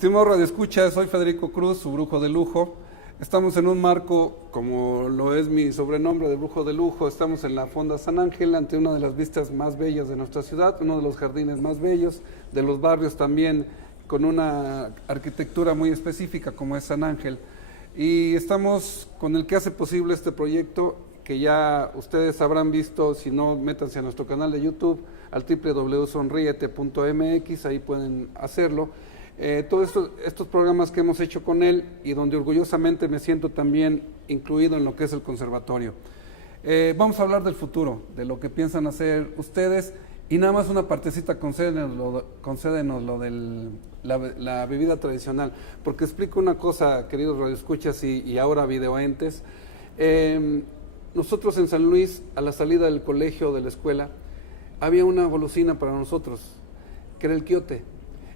Estimado Radio Escucha, soy Federico Cruz, su brujo de lujo. Estamos en un marco, como lo es mi sobrenombre de brujo de lujo, estamos en la Fonda San Ángel, ante una de las vistas más bellas de nuestra ciudad, uno de los jardines más bellos, de los barrios también, con una arquitectura muy específica como es San Ángel. Y estamos con el que hace posible este proyecto, que ya ustedes habrán visto, si no, métanse a nuestro canal de YouTube, al www.sonriete.mx, ahí pueden hacerlo. Todos estos programas que hemos hecho con él y donde orgullosamente me siento también incluido en lo que es el conservatorio. Vamos a hablar del futuro, de lo que piensan hacer ustedes, y nada más una partecita, concédenos lo de la bebida tradicional, porque explico una cosa, queridos radioescuchas y ahora videoentes. Nosotros en San Luis, a la salida del colegio, de la escuela, había una golosina para nosotros, que era el quiote.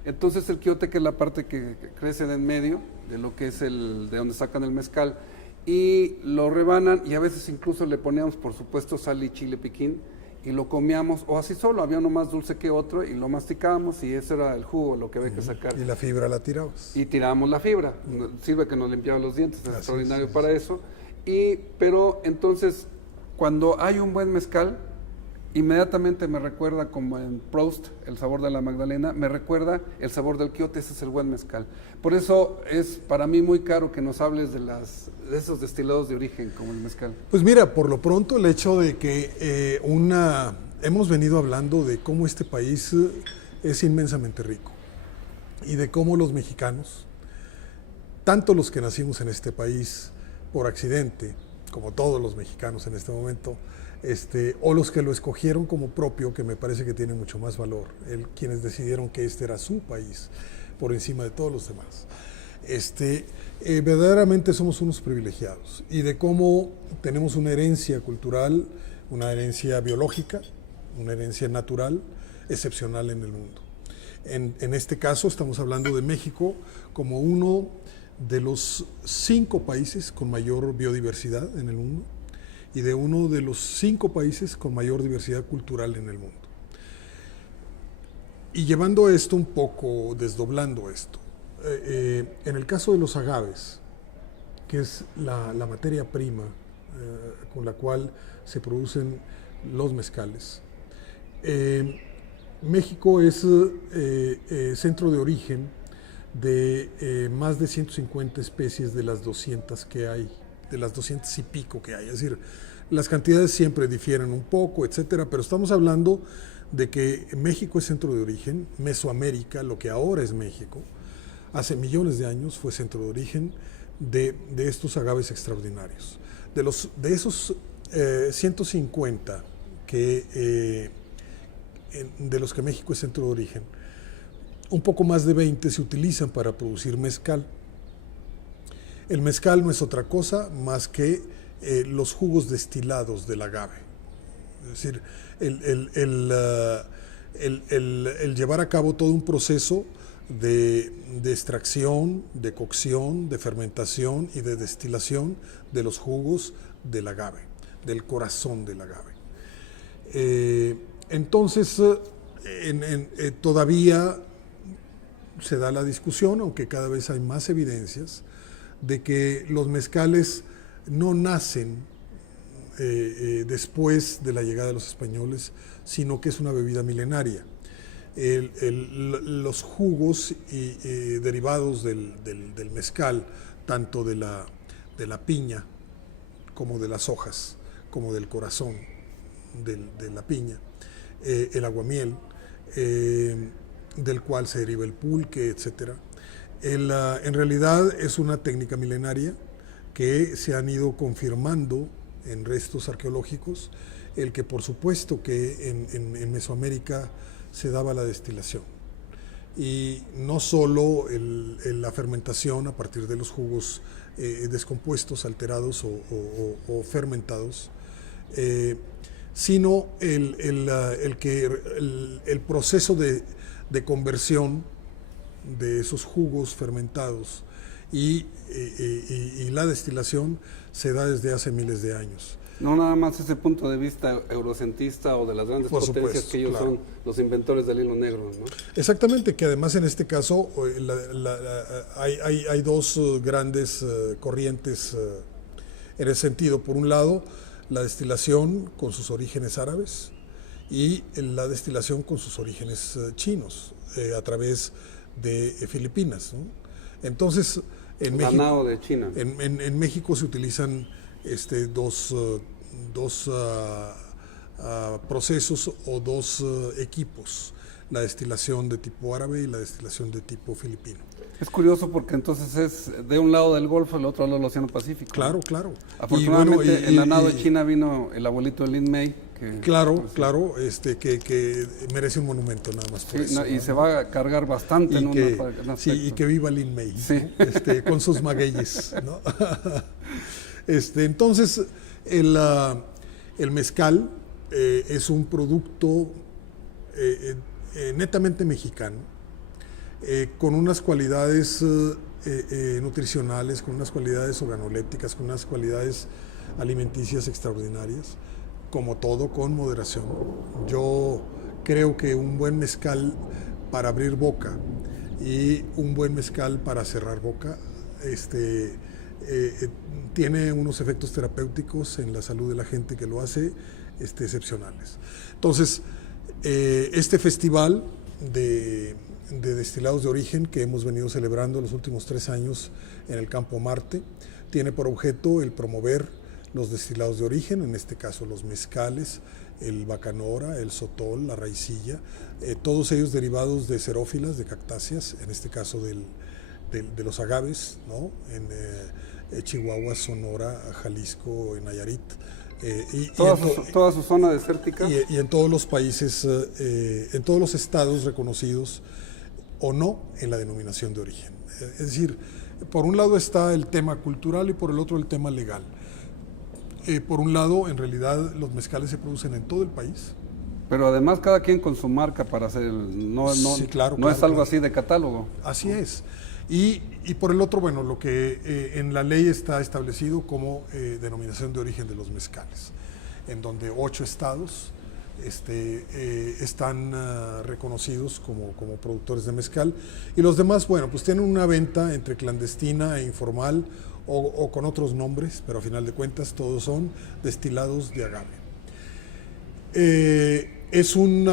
Entonces el quiote, que es la parte que crece de en medio, de lo que es de donde sacan el mezcal, y lo rebanan, y a veces incluso le poníamos, por supuesto, sal y chile piquín, y lo comíamos, o así solo, había uno más dulce que otro, y lo masticábamos, y ese era el jugo, lo que había que sacar. Y la fibra la tirabas. Y tirábamos la fibra, sirve que nos limpiaba los dientes, es extraordinario para eso. Pero entonces, cuando hay un buen mezcal, inmediatamente me recuerda, como en Proust, el sabor de la Magdalena, me recuerda el sabor del quiote, ese es el buen mezcal. Por eso es para mí muy caro que nos hables de esos destilados de origen, como el mezcal. Pues mira, por lo pronto el hecho de que hemos venido hablando de cómo este país es inmensamente rico y de cómo los mexicanos, tanto los que nacimos en este país por accidente, como todos los mexicanos en este momento, o los que lo escogieron como propio, que me parece que tiene mucho más valor, quienes decidieron que este era su país por encima de todos los demás. Verdaderamente somos unos privilegiados, y de cómo tenemos una herencia cultural, una herencia biológica, una herencia natural excepcional en el mundo. En este caso estamos hablando de México como uno de los 5 países con mayor biodiversidad en el mundo, y de uno de los 5 países con mayor diversidad cultural en el mundo. Y llevando esto un poco, desdoblando esto, en el caso de los agaves, que es la materia prima con la cual se producen los mezcales, México es centro de origen de más de 150 especies de las 200 que hay, de las 200 y pico que hay. Es decir, las cantidades siempre difieren un poco, etcétera, pero estamos hablando de que México es centro de origen. Mesoamérica, lo que ahora es México, hace millones de años fue centro de origen de estos agaves extraordinarios. De esos 150 de los que México es centro de origen, un poco más de 20 se utilizan para producir mezcal. El mezcal no es otra cosa más que los jugos destilados del agave. Es decir, el llevar a cabo todo un proceso de extracción, de cocción, de fermentación y de destilación de los jugos del agave, del corazón del agave. Entonces, todavía se da la discusión, aunque cada vez hay más evidencias, de que los mezcales no nacen después de la llegada de los españoles, sino que es una bebida milenaria. Los jugos derivados del mezcal, tanto de la piña, como de las hojas, como del corazón de la piña, el aguamiel, del cual se deriva el pulque, etc. En realidad es una técnica milenaria que se han ido confirmando en restos arqueológicos, el que por supuesto que en Mesoamérica se daba la destilación. Y no solo la fermentación a partir de los jugos descompuestos, alterados o fermentados, sino el proceso de conversión de esos jugos fermentados y la destilación se da desde hace miles de años. No nada más ese punto de vista eurocentista o de las grandes Por potencias supuesto, que ellos claro. son los inventores del hilo negro, ¿no? Exactamente, que además en este caso hay dos grandes corrientes en ese sentido. Por un lado, la destilación con sus orígenes árabes y la destilación con sus orígenes chinos a través de Filipinas, ¿no? Entonces, en México, Ganado de China. en México se utilizan dos procesos o dos equipos, la destilación de tipo árabe y la destilación de tipo filipino. Es curioso porque entonces es de un lado del Golfo, el otro lado del Océano Pacífico. Claro, claro. Afortunadamente, Y bueno, el ganado de China vino el abuelito de Lin May. Que, claro, pues, claro, que merece un monumento nada más por sí, eso. y se va a cargar bastante en un aspecto. Y que viva Lin May, Sí. ¿no? Con sus magueyes, ¿no? Entonces, el mezcal es un producto netamente mexicano, con unas cualidades nutricionales, con unas cualidades organolépticas, con unas cualidades alimenticias extraordinarias, como todo, con moderación. Yo creo que un buen mezcal para abrir boca y un buen mezcal para cerrar boca tiene unos efectos terapéuticos en la salud de la gente que lo hace excepcionales. Entonces, este festival de destilados de origen que hemos venido celebrando los últimos 3 años en el Campo Marte tiene por objeto el promover los destilados de origen, en este caso los mezcales, el bacanora, el sotol, la raicilla, todos ellos derivados de xerófilas, de cactáceas, en este caso de los agaves, ¿no? En Chihuahua, Sonora, Jalisco, en Nayarit. Toda su zona desértica. Y en todos los países, en todos los estados reconocidos o no en la denominación de origen. Es decir, por un lado está el tema cultural y por el otro el tema legal. Por un lado, en realidad los mezcales se producen en todo el país. Pero además cada quien con su marca para hacer, Sí, claro, no es algo claro. así de catálogo. Así es. Y por el otro, bueno, lo que en la ley está establecido como denominación de origen de los mezcales, en donde 8 estados están reconocidos como productores de mezcal, y los demás, bueno, pues tienen una venta entre clandestina e informal o con otros nombres, pero a final de cuentas todos son destilados de agave. Es un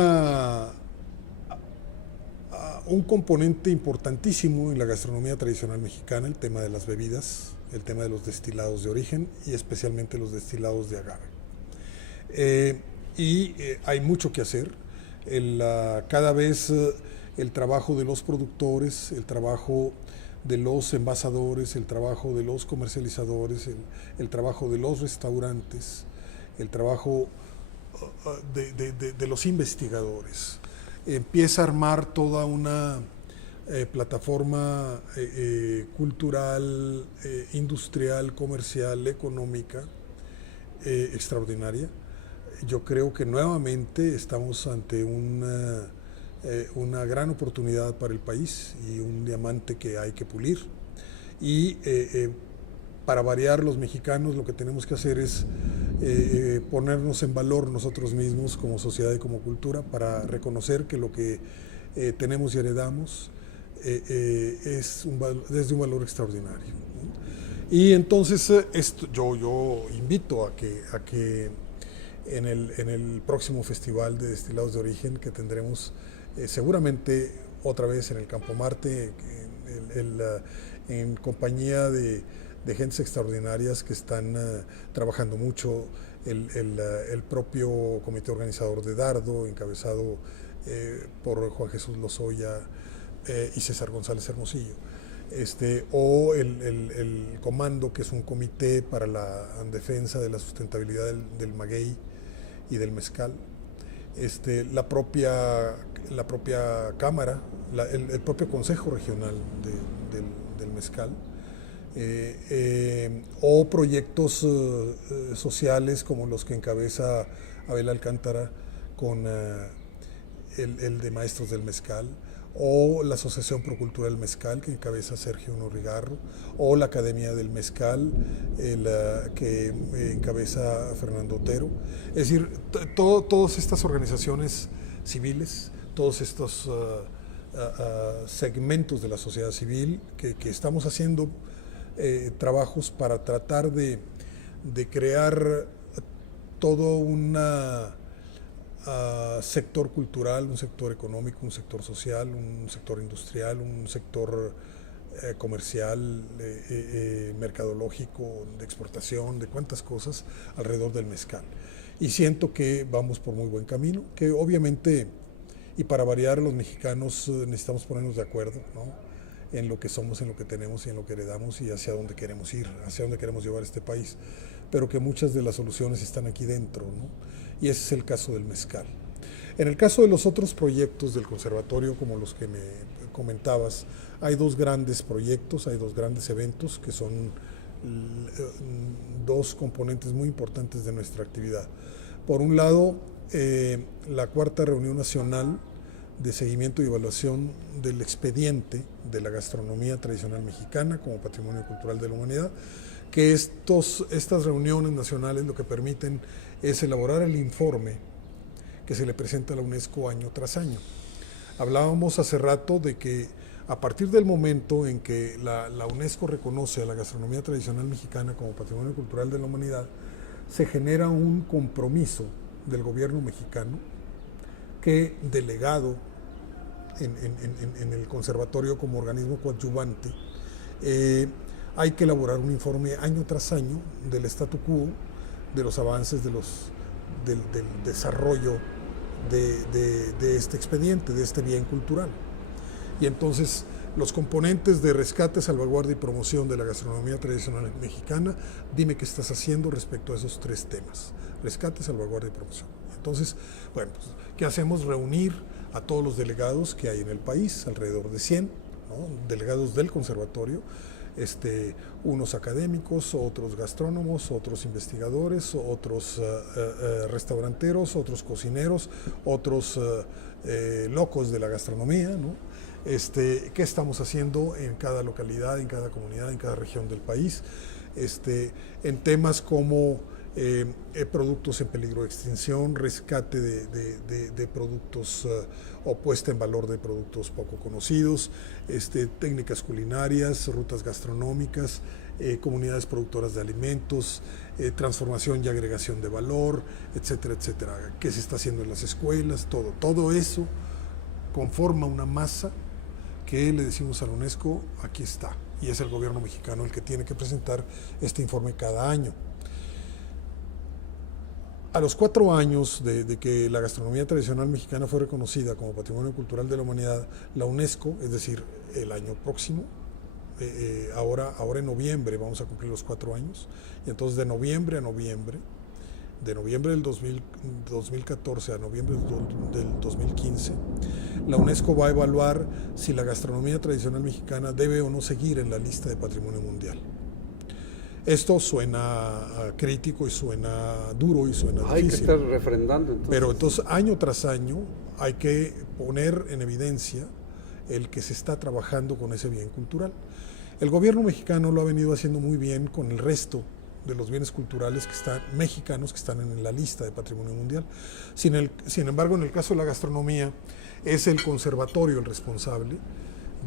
componente importantísimo en la gastronomía tradicional mexicana, el tema de las bebidas, el tema de los destilados de origen y especialmente los destilados de agave. Hay mucho que hacer. Cada vez el trabajo de los productores, el trabajo de los envasadores, el trabajo de los comercializadores, el trabajo de los restaurantes, el trabajo de los investigadores, empieza a armar toda una plataforma cultural, industrial, comercial, económica extraordinaria. Yo creo que nuevamente estamos ante una gran oportunidad para el país y un diamante que hay que pulir. Y para variar, los mexicanos lo que tenemos que hacer es ponernos en valor nosotros mismos como sociedad y como cultura para reconocer que lo que tenemos y heredamos es desde un valor extraordinario, ¿no? Y entonces yo invito a que en el próximo festival de destilados de origen que tendremos seguramente otra vez en el Campo Marte, en compañía de gentes extraordinarias que están trabajando mucho, el propio comité organizador de Dardo, encabezado por Juan Jesús Lozoya y César González Hermosillo, o el Comando, que es un comité para la defensa de la sustentabilidad del maguey y del mezcal, la propia Cámara, el propio Consejo Regional del Mezcal, o proyectos sociales como los que encabeza Abel Alcántara con el de Maestros del Mezcal, o la Asociación Pro Cultura del Mezcal, que encabeza Sergio Norigarro, o la Academia del Mezcal, que encabeza Fernando Otero. Es decir, todas estas organizaciones civiles, todos estos segmentos de la sociedad civil que estamos haciendo trabajos para tratar de crear todo un sector cultural, un sector económico, un sector social, un sector industrial, un sector comercial, mercadológico, de exportación, de cuantas cosas alrededor del mezcal. Y siento que vamos por muy buen camino, que obviamente, y para variar, los mexicanos necesitamos ponernos de acuerdo, ¿no?, en lo que somos, en lo que tenemos y en lo que heredamos y hacia dónde queremos ir, hacia dónde queremos llevar este país, pero que muchas de las soluciones están aquí dentro, ¿no? Y ese es el caso del mezcal. En el caso de los otros proyectos del conservatorio, como los que me comentabas, hay dos grandes proyectos, hay dos grandes eventos que son dos componentes muy importantes de nuestra actividad. Por un lado, la cuarta reunión nacional de seguimiento y evaluación del expediente de la gastronomía tradicional mexicana como patrimonio cultural de la humanidad, que estas reuniones nacionales lo que permiten es elaborar el informe que se le presenta a la UNESCO año tras año. Hablábamos hace rato de que a partir del momento en que la UNESCO reconoce a la gastronomía tradicional mexicana como patrimonio cultural de la humanidad, se genera un compromiso del gobierno mexicano que, delegado en el conservatorio como organismo coadyuvante, hay que elaborar un informe año tras año del statu quo, de los avances, del desarrollo de este expediente, de este bien cultural. Y entonces los componentes de rescate, salvaguardia y promoción de la gastronomía tradicional mexicana, dime qué estás haciendo respecto a esos tres temas: rescate, salvaguardia y promoción. Entonces, bueno, pues, ¿qué hacemos? Reunir a todos los delegados que hay en el país, alrededor de 100, ¿no?, delegados del conservatorio, unos académicos, otros gastrónomos, otros investigadores, otros restauranteros, otros cocineros, otros locos de la gastronomía, ¿no? ¿Qué estamos haciendo en cada localidad, en cada comunidad, en cada región del país? En temas como productos en peligro de extinción, rescate de productos o puesta en valor de productos poco conocidos, técnicas culinarias, rutas gastronómicas, comunidades productoras de alimentos, transformación y agregación de valor, etcétera, etcétera. ¿Qué se está haciendo en las escuelas? Todo eso conforma una masa que le decimos a la UNESCO, aquí está, y es el gobierno mexicano el que tiene que presentar este informe cada año. A los 4 años de que la gastronomía tradicional mexicana fue reconocida como Patrimonio Cultural de la Humanidad, la UNESCO, es decir, el año próximo, ahora en noviembre vamos a cumplir los 4 años, y entonces de noviembre a noviembre, de noviembre del 2014 a noviembre del 2015, la UNESCO va a evaluar si la gastronomía tradicional mexicana debe o no seguir en la lista de Patrimonio Mundial. Esto suena crítico y suena duro y suena difícil. Hay que estar refrendando. Pero entonces, año tras año, hay que poner en evidencia el que se está trabajando con ese bien cultural. El gobierno mexicano lo ha venido haciendo muy bien con el resto de los bienes culturales mexicanos que están en la lista de Patrimonio Mundial. Sin embargo, en el caso de la gastronomía, es el conservatorio el responsable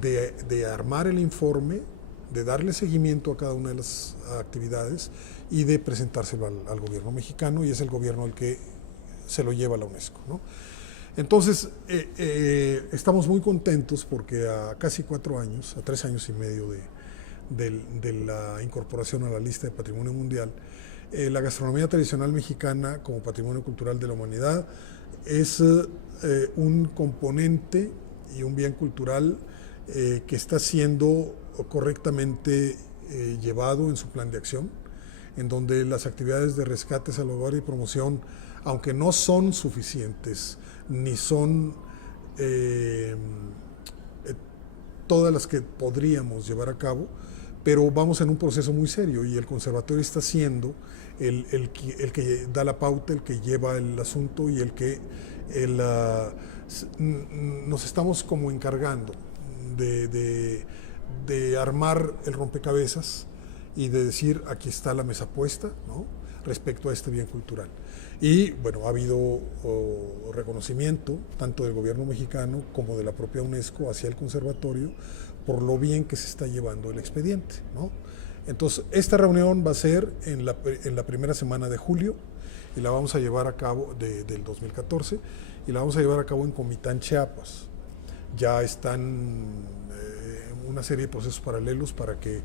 de armar el informe, de darle seguimiento a cada una de las actividades y de presentárselo al gobierno mexicano, y es el gobierno el que se lo lleva a la UNESCO, ¿no? Entonces, estamos muy contentos porque a casi 4 años, a 3 años y medio de la incorporación a la lista de Patrimonio Mundial, la gastronomía tradicional mexicana como Patrimonio Cultural de la Humanidad es un componente y un bien cultural que está siendo correctamente llevado en su plan de acción, en donde las actividades de rescate, salvaguardia y promoción, aunque no son suficientes, ni son todas las que podríamos llevar a cabo, pero vamos en un proceso muy serio, y el conservatorio está siendo el que da la pauta, el que lleva el asunto y el que Nos estamos como encargando de armar el rompecabezas y de decir, aquí está la mesa puesta, ¿no?, respecto a este bien cultural. Y bueno, ha habido reconocimiento tanto del gobierno mexicano como de la propia UNESCO hacia el conservatorio por lo bien que se está llevando el expediente, ¿no? Entonces, esta reunión va a ser en la primera semana de julio y la vamos a llevar a cabo del 2014 y la vamos a llevar a cabo en Comitán, Chiapas. Ya están una serie de procesos paralelos para que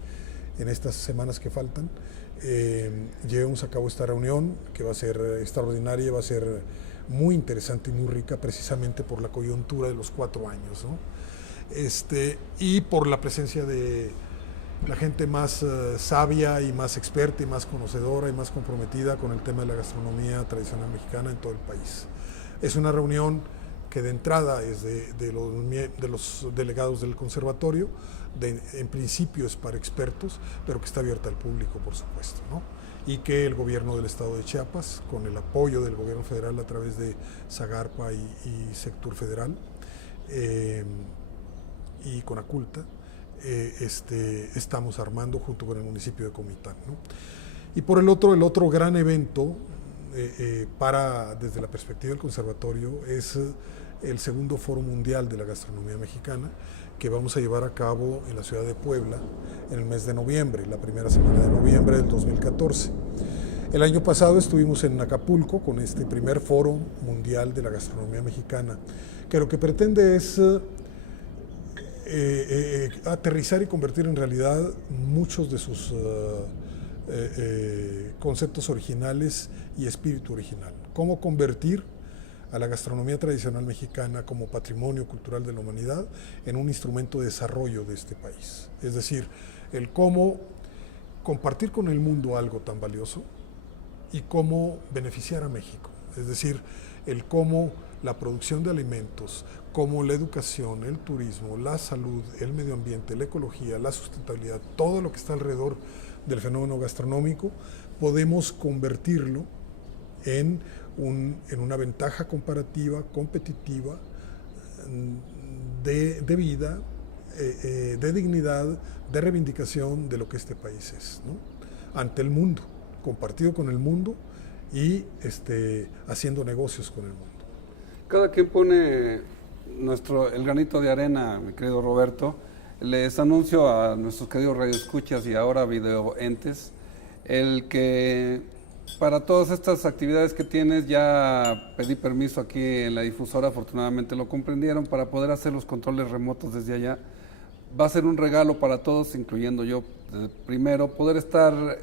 en estas semanas que faltan llevemos a cabo esta reunión, que va a ser extraordinaria, va a ser muy interesante y muy rica, precisamente por la coyuntura de los 4 años, ¿no? Y por la presencia de la gente más sabia y más experta y más conocedora y más comprometida con el tema de la gastronomía tradicional mexicana en todo el país. Es una reunión que de entrada es de los delegados del conservatorio, en principio es para expertos, pero que está abierta al público, por supuesto, ¿no? Y que el gobierno del estado de Chiapas, con el apoyo del gobierno federal a través de Zagarpa y Sectur Federal y Conaculta, estamos armando junto con el municipio de Comitán, ¿no? Y por el otro gran evento desde la perspectiva del conservatorio es el segundo Foro Mundial de la Gastronomía Mexicana, que vamos a llevar a cabo en la ciudad de Puebla en el mes de noviembre, la primera semana de noviembre del 2014. El año pasado estuvimos en Acapulco con este primer Foro Mundial de la Gastronomía Mexicana, que lo que pretende es aterrizar y convertir en realidad muchos de sus conceptos originales y espíritu original. Cómo convertir a la gastronomía tradicional mexicana como patrimonio cultural de la humanidad en un instrumento de desarrollo de este país. Es decir, el cómo compartir con el mundo algo tan valioso y cómo beneficiar a México. Es decir, el cómo la producción de alimentos, como la educación, el turismo, la salud, el medio ambiente, la ecología, la sustentabilidad, todo lo que está alrededor del fenómeno gastronómico, podemos convertirlo en una ventaja comparativa, competitiva, de vida, de dignidad, de reivindicación de lo que este país es, ¿no?, ante el mundo, compartido con el mundo y haciendo negocios con el mundo. Cada quien pone el granito de arena, mi querido Roberto. Les anuncio a nuestros queridos radioescuchas y ahora videoentes el que para todas estas actividades que tienes ya pedí permiso aquí en la difusora, afortunadamente lo comprendieron, para poder hacer los controles remotos desde allá. Va a ser un regalo para todos, incluyendo yo primero, poder estar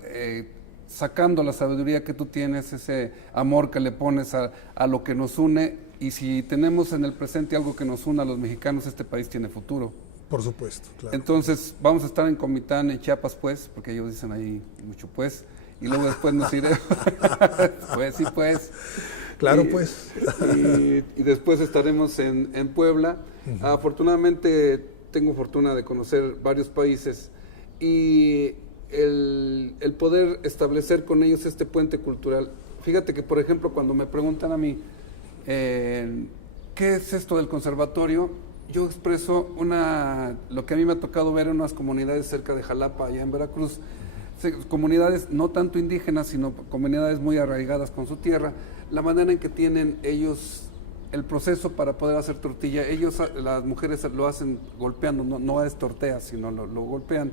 sacando la sabiduría que tú tienes, ese amor que le pones a lo que nos une, y si tenemos en el presente algo que nos une a los mexicanos, este país tiene futuro. Por supuesto, claro. Entonces vamos a estar en Comitán, en Chiapas, pues, porque ellos dicen ahí mucho pues, y luego después nos iremos. Pues sí, pues. Claro, pues. Y después estaremos en Puebla. Uh-huh. Afortunadamente tengo fortuna de conocer varios países y el poder establecer con ellos este puente cultural. Fíjate que, por ejemplo, cuando me preguntan a mí ¿qué es esto del conservatorio?, yo expreso lo que a mí me ha tocado ver en unas comunidades cerca de Jalapa, allá en Veracruz, comunidades no tanto indígenas, sino comunidades muy arraigadas con su tierra, la manera en que tienen ellos el proceso para poder hacer tortilla. Ellos, las mujeres lo hacen golpeando, no es tortea, sino lo golpean.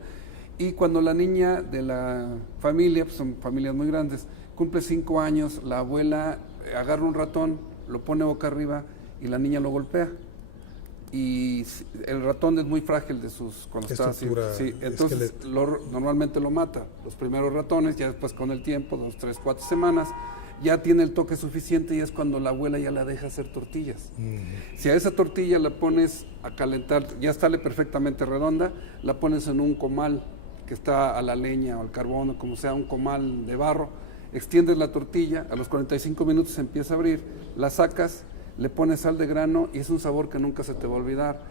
Y cuando la niña de la familia, pues son familias muy grandes, cumple 5 años, la abuela agarra un ratón, lo pone boca arriba y la niña lo golpea. Y el ratón es muy frágil cuando está así. Sí, entonces normalmente lo mata. Los primeros ratones, ya después con el tiempo, 2, 3, 4 semanas, ya tiene el toque suficiente y es cuando la abuela ya la deja hacer tortillas. Si a esa tortilla la pones a calentar, ya sale perfectamente redonda, la pones en un comal que está a la leña o al carbón o como sea, un comal de barro, extiendes la tortilla, a los 45 minutos se empieza a abrir, la sacas, le pones sal de grano y es un sabor que nunca se te va a olvidar.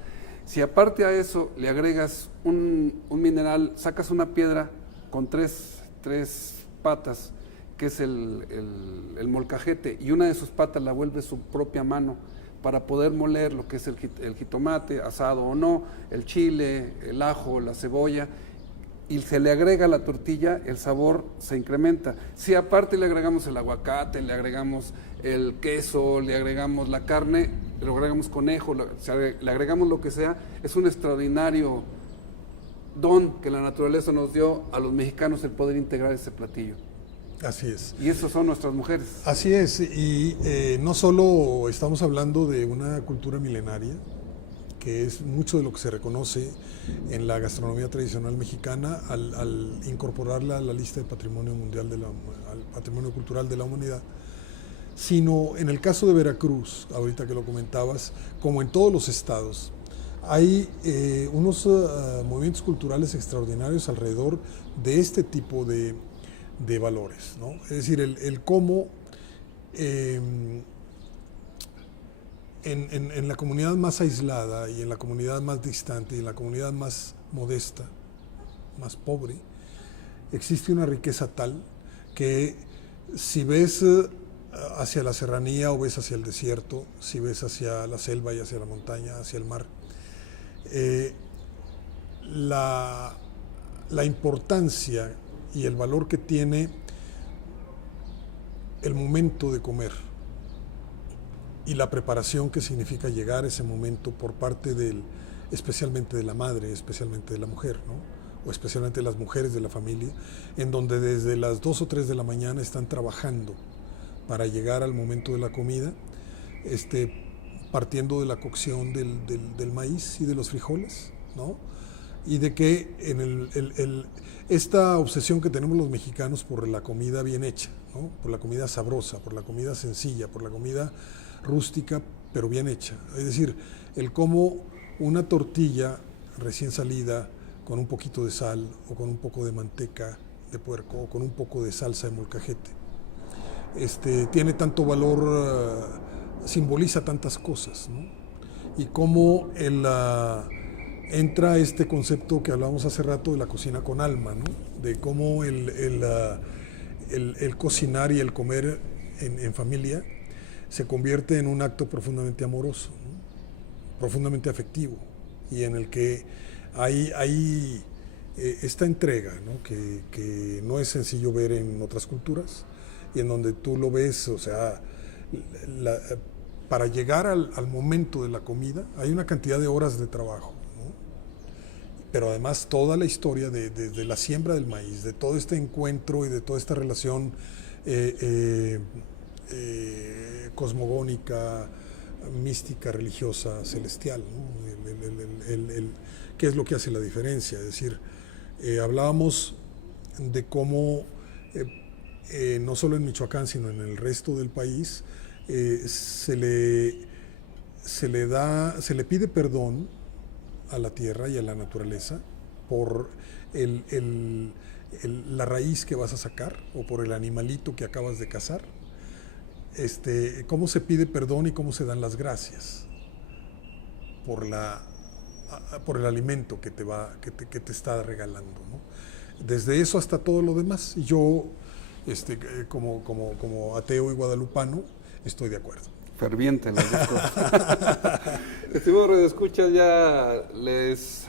Si aparte a eso le agregas un mineral, sacas una piedra con tres patas, que es el molcajete, y una de sus patas la vuelve su propia mano para poder moler lo que es el jitomate, asado o no, el chile, el ajo, la cebolla, y se le agrega a la tortilla, el sabor se incrementa. Si aparte le agregamos el aguacate, le agregamos el queso, le agregamos la carne, le agregamos conejo, le agregamos lo que sea, es un extraordinario don que la naturaleza nos dio a los mexicanos, el poder integrar ese platillo. Así es. Y esas son nuestras mujeres. Así es, y no solo estamos hablando de una cultura milenaria, que es mucho de lo que se reconoce en la gastronomía tradicional mexicana al incorporarla a la lista de Patrimonio Mundial al Patrimonio Cultural de la Humanidad, sino en el caso de Veracruz, ahorita que lo comentabas, como en todos los estados, hay unos movimientos culturales extraordinarios alrededor de este tipo de valores, ¿no? Es decir, el cómo en la comunidad más aislada y en la comunidad más distante y en la comunidad más modesta, más pobre, existe una riqueza tal que si ves hacia la serranía o ves hacia el desierto, si ves hacia la selva y hacia la montaña, hacia el mar, la importancia y el valor que tiene el momento de comer y la preparación que significa llegar a ese momento por parte especialmente de la madre, especialmente de la mujer, ¿no? O especialmente de las mujeres de la familia, en donde desde las 2 o 3 de la mañana están trabajando para llegar al momento de la comida, partiendo de la cocción del maíz y de los frijoles, ¿no? Y de que esta obsesión que tenemos los mexicanos por la comida bien hecha, ¿no? Por la comida sabrosa, por la comida sencilla, por la comida rústica pero bien hecha. Es decir, el cómo una tortilla recién salida con un poquito de sal o con un poco de manteca de puerco o con un poco de salsa de molcajete tiene tanto valor, simboliza tantas cosas, ¿no? Y cómo entra este concepto que hablábamos hace rato de la cocina con alma, ¿no? De cómo el cocinar y el comer en familia se convierte en un acto profundamente amoroso, ¿no? Profundamente afectivo, y en el que hay esta entrega, ¿no? Que no es sencillo ver en otras culturas, y en donde tú lo ves, o sea, para llegar al momento de la comida hay una cantidad de horas de trabajo, ¿no? Pero además toda la historia de la siembra del maíz, de todo este encuentro y de toda esta relación cosmogónica, mística, religiosa, celestial, ¿no? ¿Qué es lo que hace la diferencia? Es decir, hablábamos de cómo no solo en Michoacán, sino en el resto del país, se le pide perdón a la tierra y a la naturaleza por la raíz que vas a sacar o por el animalito que acabas de cazar. Cómo se pide perdón y cómo se dan las gracias por el alimento que te está regalando, ¿no? Desde eso hasta todo lo demás. Y yo, como ateo y guadalupano, estoy de acuerdo. Ferviente las dos cosas. Estimados radioescuchas, ya les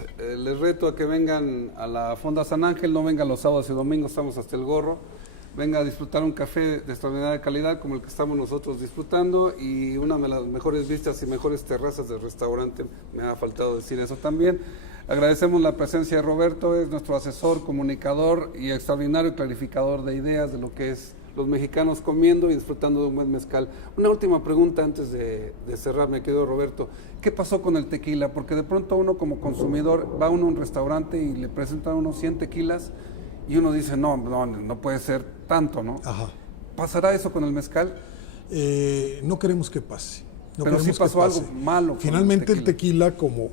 reto a que vengan a la Fonda San Ángel, no vengan los sábados y domingos, estamos hasta el gorro. Venga a disfrutar un café de extraordinaria calidad como el que estamos nosotros disfrutando, y una de las mejores vistas y mejores terrazas del restaurante. Me ha faltado decir eso también. Agradecemos la presencia de Roberto, es nuestro asesor, comunicador y extraordinario clarificador de ideas de lo que es los mexicanos comiendo y disfrutando de un buen mezcal. Una última pregunta antes de cerrar, me querido Roberto. ¿Qué pasó con el tequila? Porque de pronto uno como consumidor va a un restaurante y le presentan unos 100 tequilas y uno dice, no puede ser tanto, ¿no? Ajá. ¿Pasará eso con el mezcal? No queremos que pase. Pero sí pasó algo malo. Finalmente el tequila, como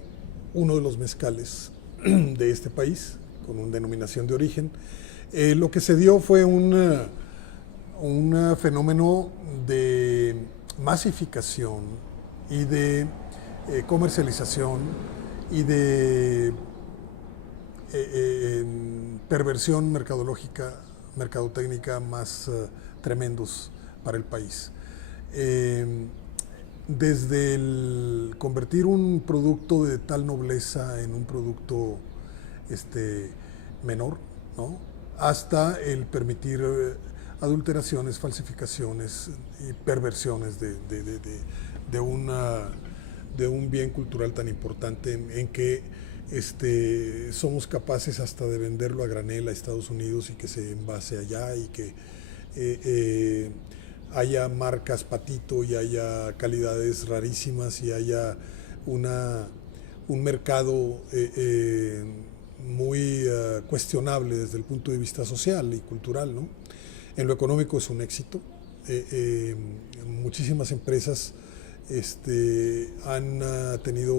uno de los mezcales de este país, con una denominación de origen, lo que se dio fue un fenómeno de masificación y de comercialización y de perversión mercadotécnica más tremendos para el país. Desde el convertir un producto de tal nobleza en un producto menor, ¿no?, hasta el permitir adulteraciones, falsificaciones y perversiones de un bien cultural tan importante en que somos capaces hasta de venderlo a granel a Estados Unidos y que se envase allá y que haya marcas patito y haya calidades rarísimas y haya un mercado muy cuestionable desde el punto de vista social y cultural, ¿no? En lo económico es un éxito. Muchísimas empresas han tenido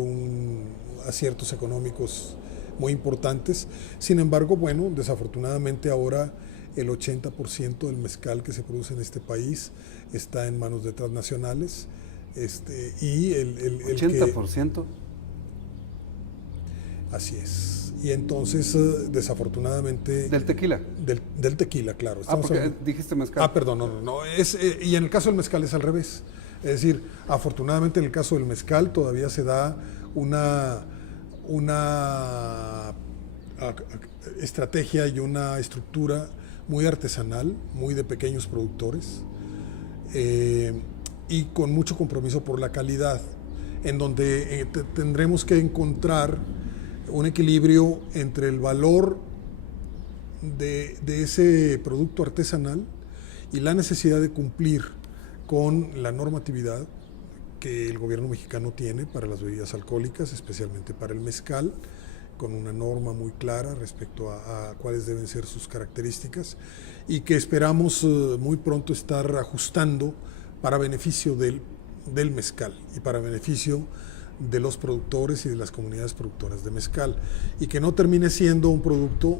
aciertos económicos muy importantes. Sin embargo, bueno, desafortunadamente ahora el 80% del mezcal que se produce en este país está en manos de transnacionales. Y el ¿80%? Así es. Y entonces, desafortunadamente... ¿Del tequila? Del tequila, claro. Porque dijiste mezcal. Perdón, no. Y en el caso del mezcal es al revés. Es decir, afortunadamente en el caso del mezcal todavía se da una estrategia y una estructura muy artesanal, muy de pequeños productores, y con mucho compromiso por la calidad, en donde tendremos que encontrar un equilibrio entre el valor de ese producto artesanal y la necesidad de cumplir con la normatividad que el gobierno mexicano tiene para las bebidas alcohólicas, especialmente para el mezcal, con una norma muy clara respecto a cuáles deben ser sus características y que esperamos muy pronto estar ajustando para beneficio del mezcal y para beneficio de los productores y de las comunidades productoras de mezcal, y que no termine siendo un producto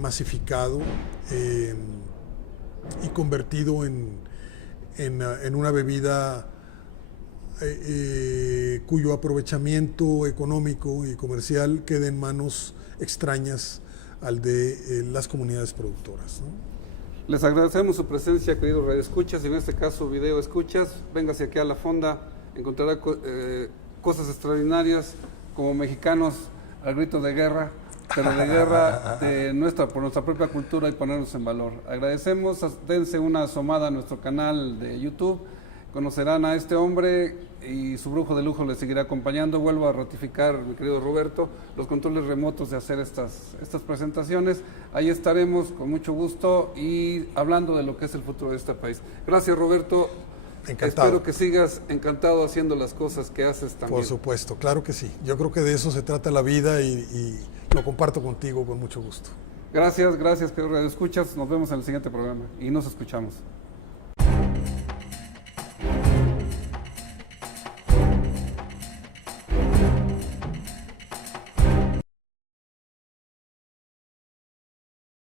masificado y convertido en una bebida cuyo aprovechamiento económico y comercial quede en manos extrañas al de las comunidades productoras, ¿no? Les agradecemos su presencia, queridos radioescuchas, y en este caso video escuchas. Véngase aquí a la fonda, encontrará cosas extraordinarias como mexicanos al grito de guerra, pero de guerra por nuestra propia cultura y ponernos en valor. Agradecemos, dense una asomada a nuestro canal de YouTube, conocerán a este hombre y su brujo de lujo les seguirá acompañando. Vuelvo a ratificar, mi querido Roberto, los controles remotos de hacer estas presentaciones. Ahí estaremos con mucho gusto y hablando de lo que es el futuro de este país. Gracias, Roberto. Encantado. Espero que sigas encantado haciendo las cosas que haces también. Por supuesto, claro que sí. Yo creo que de eso se trata la vida y lo comparto contigo con mucho gusto. Gracias, querido Radio Escuchas. Nos vemos en el siguiente programa y nos escuchamos.